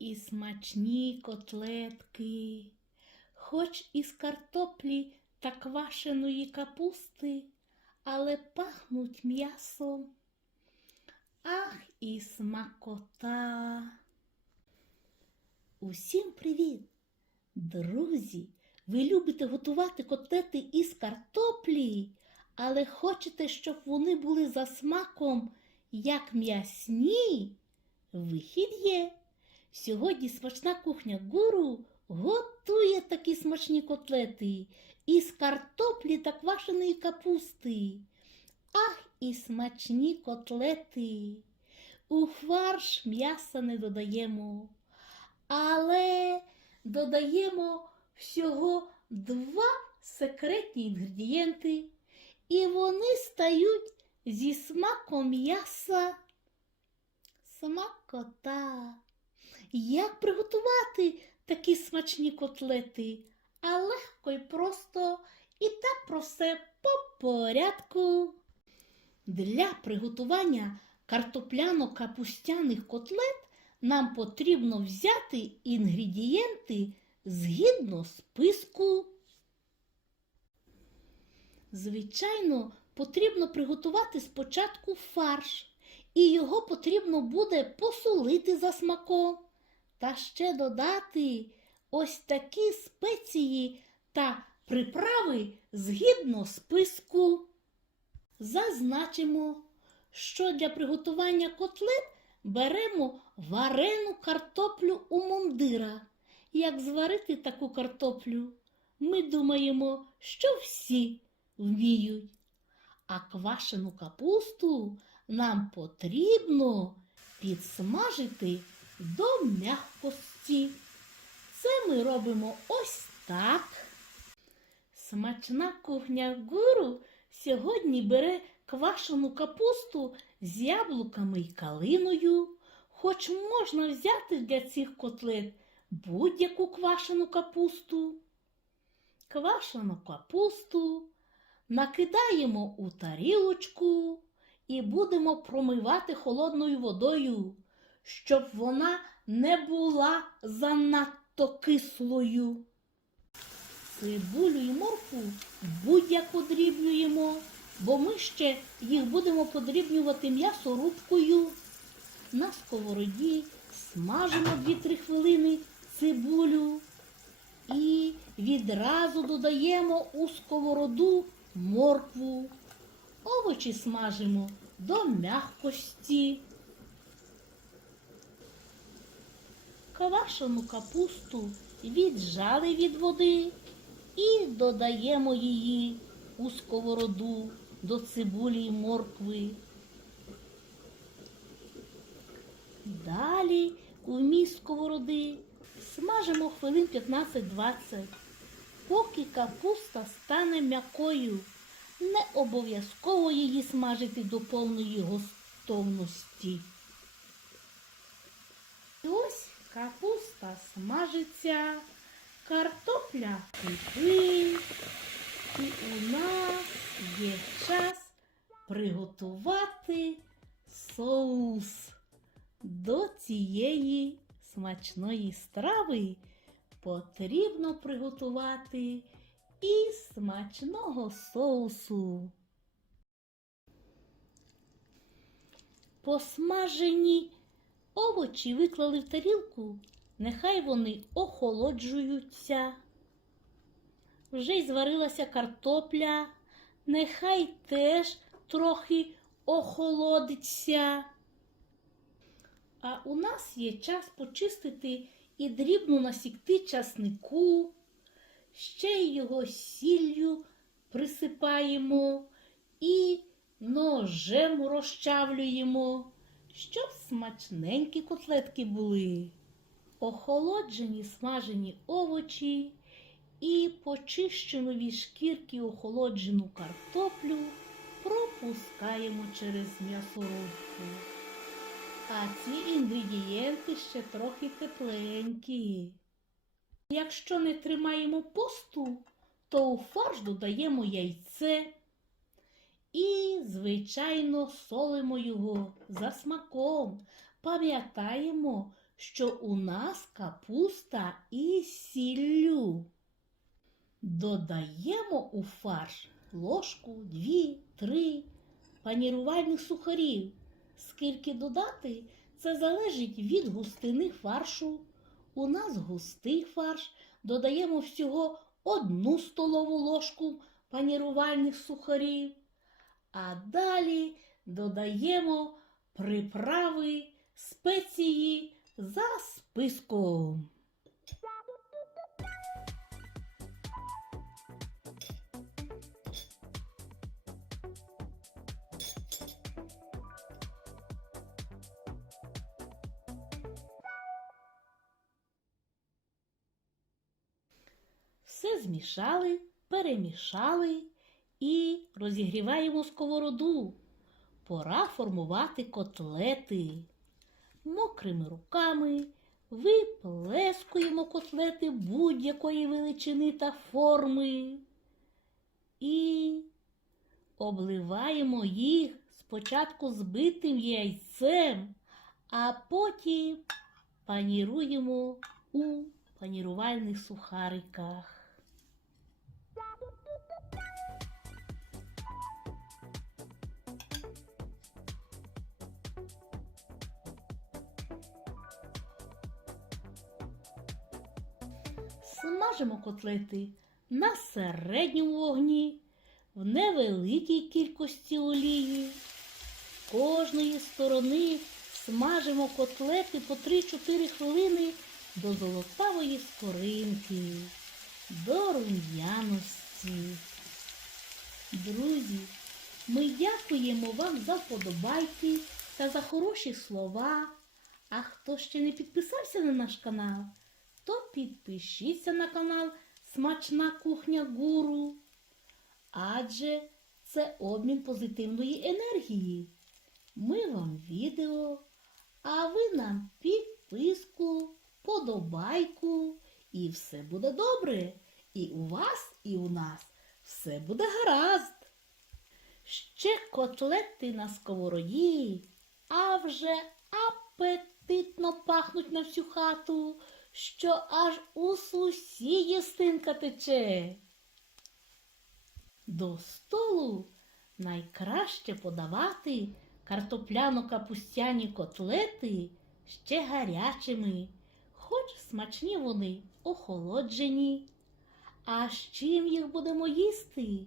і смачні котлетки, хоч із картоплі та квашеної капусти, але пахнуть м'ясом. Ах, і смакота. Усім привіт! Друзі, ви любите готувати котлети із картоплі, але хочете, щоб вони були за смаком, як м'ясні? Вихід є. Сьогодні смачна кухня гуру готує такі смачні котлети із картоплі та квашеної капусти. Ах, і смачні котлети. У фарш м'яса не додаємо, але додаємо всього два секретні інгредієнти, і вони стають зі смаком м'яса. Смакота. Як приготувати такі смачні котлети? А легко і просто, і так про все по порядку. Для приготування картопляно-капустяних котлет нам потрібно взяти інгредієнти згідно списку. Звичайно, потрібно приготувати спочатку фарш, і його потрібно буде посолити за смаком, та ще додати ось такі спеції та приправи згідно списку. Зазначимо, що для приготування котлет беремо варену картоплю у мундира. Як зварити таку картоплю? Ми думаємо, що всі вміють. А квашену капусту нам потрібно підсмажити до м'якості. Це ми робимо ось так. Смачна кухня гуру сьогодні бере квашену капусту з яблуками й калиною. Хоч можна взяти для цих котлет будь-яку квашену капусту. Квашену капусту накидаємо у тарілочку і будемо промивати холодною водою, щоб вона не була занадто кислою. Цибулю і моркву будь-як подрібнюємо, бо ми ще їх будемо подрібнювати м'ясорубкою. На сковороді смажимо 2-3 хвилини цибулю і відразу додаємо у сковороду моркву. Овочі смажимо до м'якості. Квашену капусту віджали від води і додаємо її у сковороду до цибулі й моркви. Далі у міст сковороди смажимо хвилин 15-20, поки капуста стане м'якою. Не обов'язково її смажити до повної готовності. І ось капуста смажиться, картопля кипить, і у нас є час приготувати соус. До цієї смачної страви потрібно приготувати і смачного соусу. Посмажені овочі виклали в тарілку, нехай вони охолоджуються. Вже й зварилася картопля, нехай теж трохи охолодиться. А у нас є час почистити і дрібно насікти часнику, ще й його сіллю присипаємо і ножем розчавлюємо, щоб смачненькі котлетки були. Охолоджені смажені овочі і почищену від шкірки охолоджену картоплю пропускаємо через м'ясорубку. А ці інгредієнти ще трохи тепленькі. Якщо не тримаємо посту, то у фарш додаємо яйце і, звичайно, солимо його за смаком. Пам'ятаємо, що у нас капуста із сіллю. Додаємо у фарш ложку, дві, три панірувальних сухарів. Скільки додати, це залежить від густини фаршу. У нас густий фарш, додаємо всього одну столову ложку панірувальних сухарів, а далі додаємо приправи, спеції за списком. Все змішали, перемішали і розігріваємо сковороду. Пора формувати котлети. Мокрими руками виплескуємо котлети будь-якої величини та форми. І обливаємо їх спочатку збитим яйцем, а потім паніруємо у панірувальних сухариках. Смажимо котлети на середньому вогні в невеликій кількості олії. Кожної сторони смажимо котлети по 3-4 хвилини до золотавої скоринки, до рум'яності. Друзі, ми дякуємо вам за вподобайки та за хороші слова. А хто ще не підписався на наш канал, то підпишіться на канал Смачна кухня гуру. Адже це обмін позитивної енергії. Ми вам відео, а ви нам підписку, подобайку, і все буде добре. І у вас, і у нас все буде гаразд. Ще котлети на сковороді, а вже апетитно пахнуть на всю хату, що аж у сусіді стинка тече. До столу найкраще подавати картопляно-капустяні котлети ще гарячими, хоч смачні вони охолоджені. А з чим їх будемо їсти?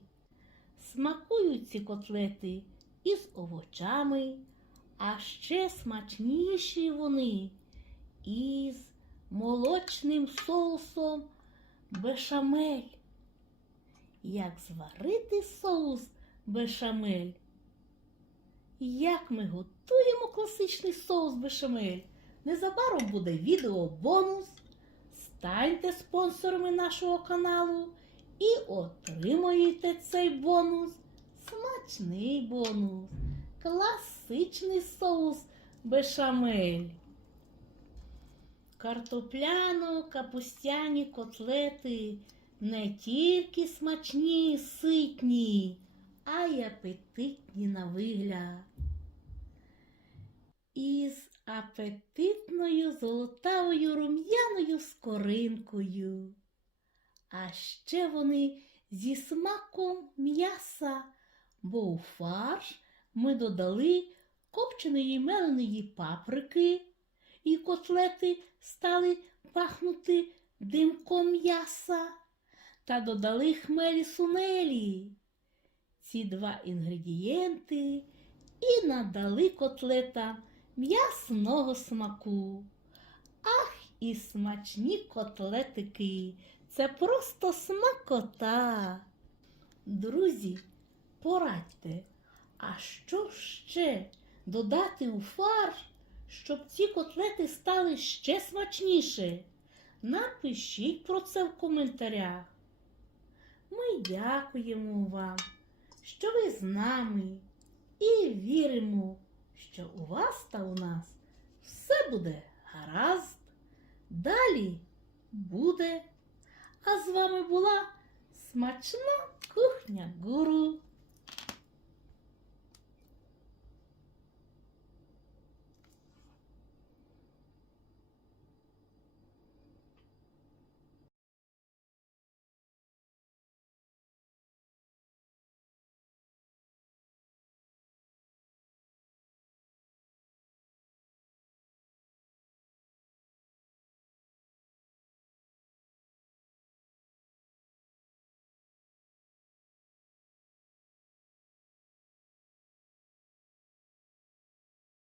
Смакують ці котлети із овочами, а ще смачніші вони із молочним соусом бешамель. Як зварити соус бешамель? Як ми готуємо класичний соус бешамель? Незабаром буде відео бонус. Станьте спонсорами нашого каналу і отримуєте цей бонус. Смачний бонус. Класичний соус бешамель. Картопляно-капустяні котлети не тільки смачні, ситні, а й апетитні на вигляд. Із апетитною золотавою рум'яною скоринкою. А ще вони зі смаком м'яса, бо у фарш ми додали копченої меленої паприки, і котлети стали пахнути димком м'яса та додали хмелі сунелі. Ці два інгредієнти і надали котлетам м'ясного смаку. Ах, і смачні котлетики. Це просто смакота. Друзі, порадьте, а що ще додати у фарш, щоб ці котлети стали ще смачніше? Напишіть про це в коментарях. Ми дякуємо вам, що ви з нами і віримо, що у вас та у нас все буде гаразд. Далі буде. А з вами була смачна кухня гуру.